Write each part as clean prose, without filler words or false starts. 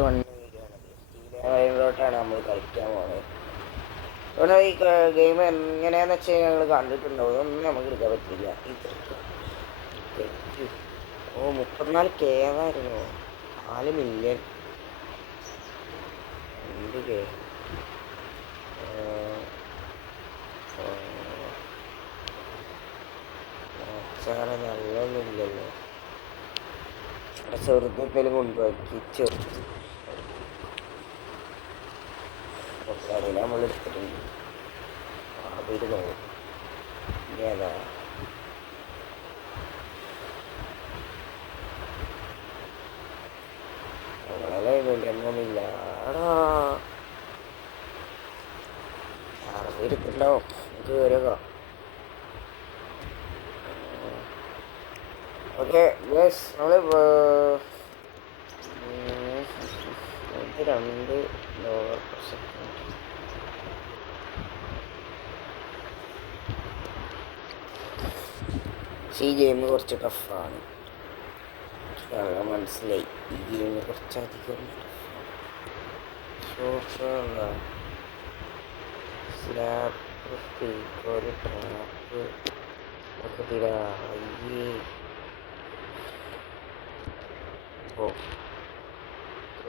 One സ്റ്റീലോട്ടാണ് നമ്മൾ കളിക്കാൻ പോകുന്നത്. അതുകൊണ്ട് ഈ ഗെയിം എങ്ങനെയാന്ന് വെച്ചാൽ ഞങ്ങൾ കണ്ടിട്ടുണ്ടാവും. അതൊന്നും നമുക്ക് എടുക്കാൻ പറ്റില്ല. ഓ 34K ആയിരുന്നു, 4 മില്യൺ. എന്ത് കേ നല്ലൊന്നുമില്ലല്ലോ. ചെറുതെങ്കിലും കൊണ്ടുപോയി ചെറുത്ത് നമ്മൾ എടുത്തിട്ടുണ്ട്. അതിൽ നോക്കും ഇനി ഏതാ ഞങ്ങളെ മില്യൊന്നുമില്ല. എടുത്തിട്ടുണ്ടാവും. നമുക്ക് കയറിയേക്കാം. ഓക്കെ യെസ്, നമ്മൾ 2 $. ഈ ഗെയിം കുറച്ച് ടഫാണ്, മനസ്സിലായി. ഈ ഗെയിം കുറച്ചധികം സ്ലാബ് ഒരു ട്രാപ്പ് ഒക്കെ തീരാ.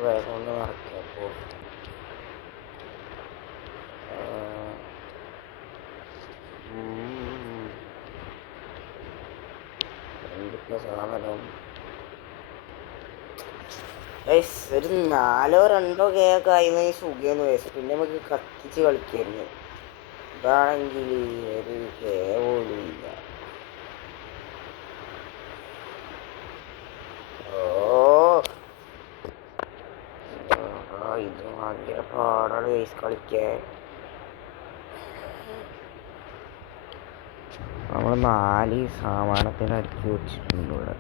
വേറെ ഒന്ന് നടക്കപ്പോ എന്തൊക്കെ സാധനം. ഒരു 4-2 ഒക്കെ ആയിരുന്നു സുഖമെന്ന് വയസ്സ്. പിന്നെ നമുക്ക് കത്തിച്ച് കളിക്കായിരുന്നു. ഇതാണെങ്കിൽ ഒരു കേ പോലും ഇല്ല. ഇത് ഭയങ്കര പാടാണ് വയസ്സ് കളിക്കാൻ. നമ്മൾ 4 സാമാനത്തിന് അടുക്കി വെച്ചിട്ടുണ്ട് ഇവിടെ.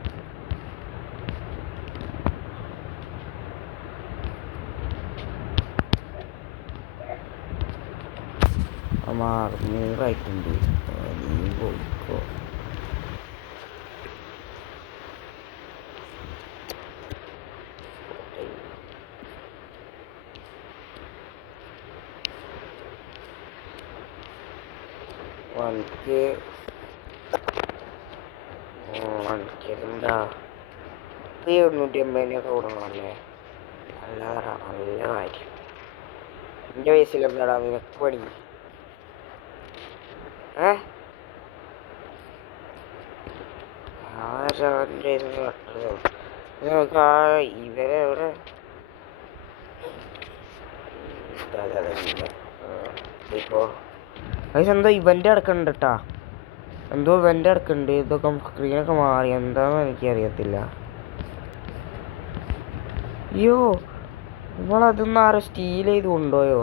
മാറുന്നതായിട്ടുണ്ട്. നീ പോയിക്കോ. എന്താ 850 കൊടുക്കണമല്ലേ? നല്ലതാ, നല്ല കാര്യം. എൻ്റെ വയസ്സിൽ എന്താടാ നിനക്ക് പണി? നമുക്ക് ഇവരെ എവിടെ ഇപ്പോ എന്തോ ഇവന്റ് നടക്കുന്നുണ്ട് കേട്ടാ. എന്തോ ഇവന്റ് നടക്കുന്നുണ്ട്. ഇതൊക്കെ സ്ക്രീനൊക്കെ മാറി. എന്താന്ന് എനിക്കറിയത്തില്ല. അയ്യോ, നമ്മളതൊന്നും ആരും സ്റ്റീൽ ചെയ്ത് കൊണ്ടുപോയോ?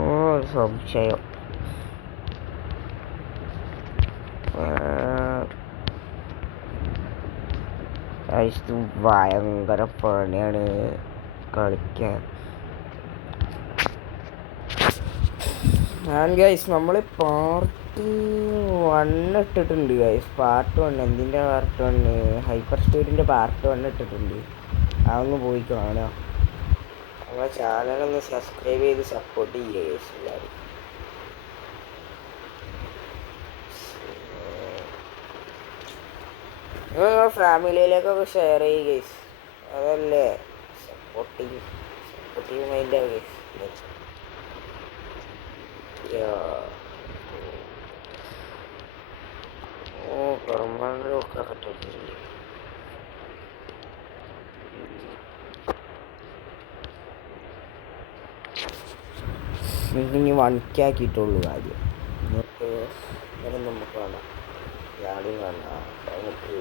ഓ, സംശയം. ഭയങ്കര പണിയാണ് കളിക്കാൻ. നമ്മൾ പാർട്ട് 1 ഇട്ടിട്ടുണ്ട് ഗൈസ്. പാർട്ട് 1 എന്തിൻ്റെ പാർട്ട് 1? ഹൈപ്പർ സ്റ്റോറിൻ്റെ പാർട്ട് 1 ഇട്ടിട്ടുണ്ട്. അതൊന്ന് പോയി കാണാം. നമ്മളെ ചാനലൊന്ന് സബ്സ്ക്രൈബ് ചെയ്ത് സപ്പോർട്ട് ചെയ്യുക ഗൈസ് എല്ലാവരും. നിങ്ങൾ ഫാമിലിയിലേക്കൊക്കെ ഷെയർ ചെയ്യുക ഗൈസ്. അതല്ലേ സപ്പോർട്ടീവ് മൈൻഡാണ് ഗൈസ്. കുറമാനൊക്കെ കട്ടിട്ടുണ്ട്. ഇനി 1K ആക്കിയിട്ടുള്ളൂ കാര്യം. നമുക്ക് ഇങ്ങനെ നമുക്ക് കാണാം. യാടും കാണാം. നമുക്ക്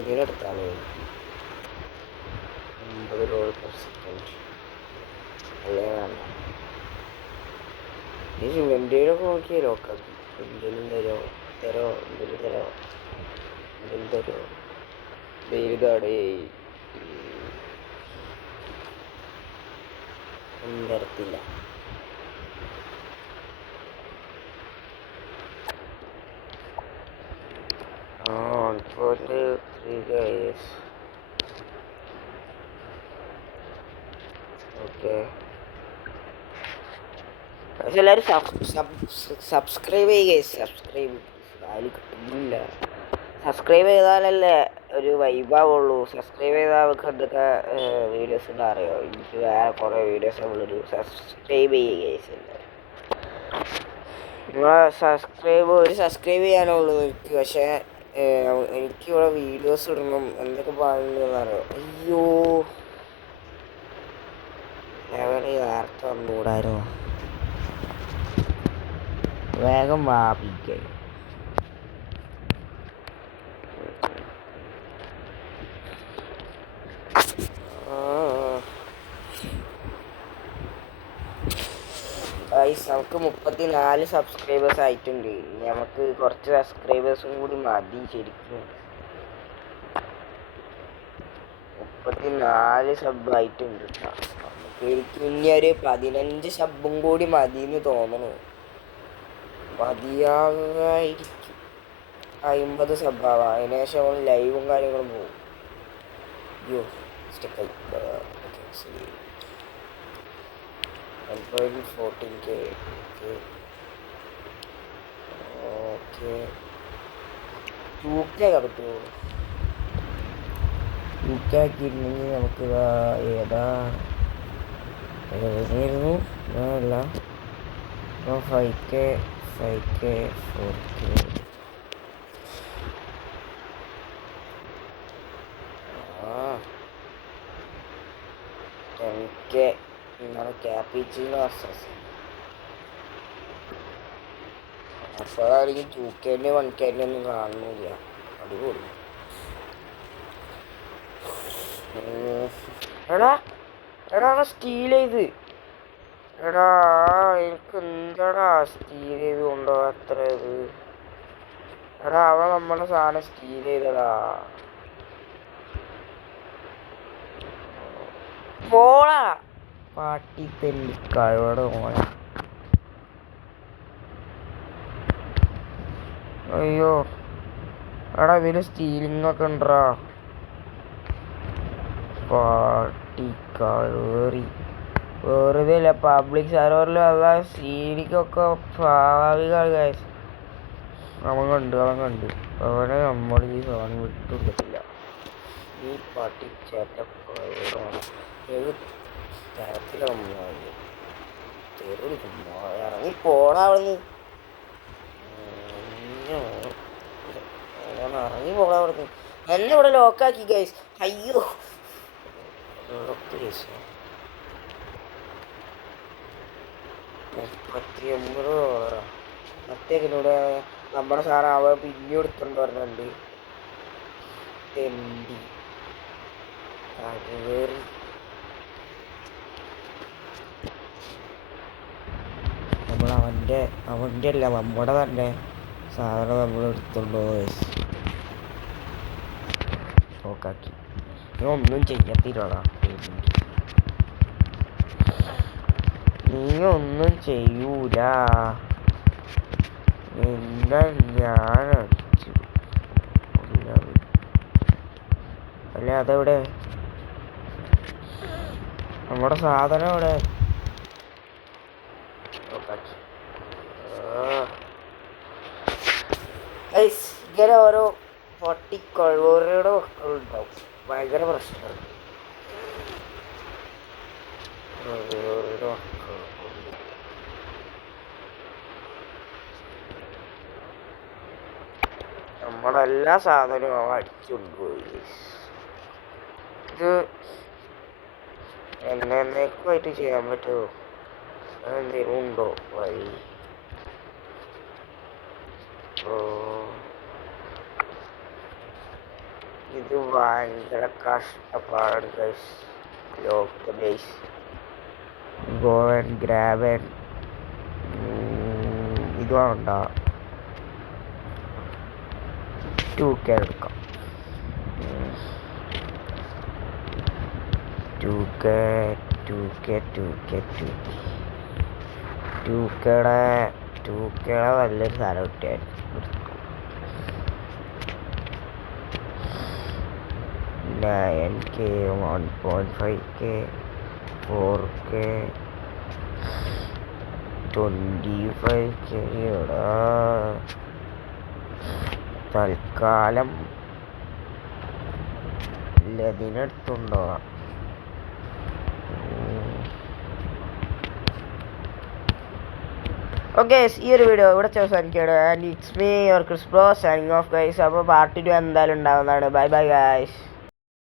ഇതിലെടുത്താണ് 50 $/s അല്ലേ വേണ്ട. ഈ വെന്റിയിലൊക്കെ നോക്കിയാൽ ലോക്കാക്കി. എന്തെങ്കിലും തരോ വെയിൽഗാർഡ് പറ്റില്ല. ഓക്കെ, പക്ഷെ എല്ലാവരും സബ്സ്ക്രൈബ് ചെയ്യുക. സബ്സ്ക്രൈബ് അതിൽ കിട്ടുന്നില്ല. സബ്സ്ക്രൈബ് ചെയ്താലല്ലേ ഒരു വൈബാവുള്ളൂ. സബ്സ്ക്രൈബ് ചെയ്താൽ നമുക്ക് എന്തൊക്കെ വീഡിയോസ് ഉണ്ട് അറിയോ? എനിക്ക് വേറെ കുറേ വീഡിയോസ് ഉള്ളൊരു സബ്സ്ക്രൈബ് ചെയ്യുക. നിങ്ങളെ സബ്സ്ക്രൈബ് ചെയ്യാനുള്ളൂ എനിക്ക്. പക്ഷേ എനിക്കിവിടെ വീഡിയോസ് ഇടണം. എന്തൊക്കെ പാടുന്നറിയോ? അയ്യോ, എവിടെ നേരത്തെ വന്നുകൂടായിരുന്നോ? വേഗം വാപിക്കേ. നമുക്ക് 34 സബ്സ്ക്രൈബേഴ്സ് ആയിട്ടുണ്ട്. നമുക്ക് കുറച്ച് സബ്സ്ക്രൈബേഴ്സും കൂടി മതി ശരിക്കും. 34 സബ് ആയിട്ടുണ്ട്. എനിക്ക് ഇനി ഒരു 15 സബും കൂടി മതിയെന്ന് തോന്നണു. മതിയാകായിരിക്കും. 50 സബ്ബാവാം. അതിനുശേഷം ലൈവും കാര്യങ്ങളും പോകും. അയ്യോ, സ്റ്റെക്കായി. ശരി, 1.14K. ഓക്കെ, 2K ആക്കാൻ പറ്റുമോ? 2K ആക്കിയിരുന്നെങ്കിൽ നമുക്ക് ഏതാ ഏതായിരുന്നു? അല്ല, 5K 4K 10K ഇങ്ങനെ ക്യാപിച്ചിനോ അപ്പോഴാണെങ്കിൽ 2K 1K ഒന്നും കാണുന്നില്ല. അടിപൊളി. എടാ സ്റ്റീൽ ചെയ്ത്. എടാ എനിക്ക് എന്താടാ സ്റ്റീൽ ചെയ്ത് കൊണ്ടുപോകാ അത്ര ഇത്? എടാ അവൻ നമ്മുടെ സാധനം സ്റ്റീൽ ചെയ്തടാ. പോളാ പാട്ടി തെല്ലി കഴിവോടെ പോണ. അയ്യോ, എടാ ഇതില് സ്റ്റീലിംഗ് ഒക്കെ ഉണ്ടടാ. പാട്ടി കഴിവേറി. വെറുതെ ഇല്ല, പബ്ലിക് സെർവറിൽ അല്ല സ്റ്റീലിക്കൊക്കെ സ്വാഭാവികമാണ് ഗൈസ്. അവൻ കണ്ട് അവനെ നമ്മൾ ഈ സാധനം വിട്ടുകൊടുത്തില്ല. ഈ പാട്ടി ചേട്ട ഏത് തരത്തിലാണ് ഇറങ്ങി പോടാ അവിടുന്ന്. ഇറങ്ങി പോടാ അവിടുന്ന്. എന്നെ ഇവിടെ ലോക്കാക്കി ഗൈസ്. അയ്യോ, 39 മറ്റേക്കിലൂടെ നമ്മുടെ സാധനം അവ പിന്നെ എടുത്തോണ്ട് പറഞ്ഞുണ്ട്. തെണ്ടി കഴിവേറി. നമ്മൾ അവൻ്റെ അല്ല നമ്മുടെ തന്നെ സാധനം നമ്മൾ എടുത്തോണ്ടോ നോക്കാക്കി. ഞാൻ ഒന്നും ചെയ്യത്തില്ലടാ. നീ ഒന്നും ചെയ്യൂല. എന്താ ഞാൻ അടിച്ചു അല്ല? അതെവിടെ നമ്മുടെ സാധനം? എവിടെ? ഇങ്ങനെ ഓരോ പൊട്ടിക്കൊള്ളൂരുടെ മക്കളുണ്ടാവും. ഭയങ്കര പ്രശ്നമാണ്. നമ്മളെല്ലാ സാധനവും അവ അടിച്ചുകൊണ്ടുപോയി. ഇത് എന്നേക്കുമായിട്ട് ചെയ്യാൻ പറ്റുമോ? എന്തെങ്കിലും ഉണ്ടോ വഴി? ഇത് ഭയങ്കര കഷ്ടപ്പാടാണ് guys. Lock the base, go and grab and ഇത് വേണ്ട. 2K എടുക്കാം. 2K ടൂക്കയുടെ നല്ലൊരു സാധനം കിട്ടിയായിരുന്നു. 9K 1.5K 4K 25K. തൽക്കാലം ഇതിനടുത്തുണ്ടോ? ഓക്കെ, ഈ ഒരു വീഡിയോ ഇവിടെ അവസാനിക്കുകയാണ്. And it's me your Chris bro signing off guys. അപ്പോൾ പാർട്ട് 2 എന്തായാലും ഉണ്ടാവുന്നതാണ്. Bye bye guys.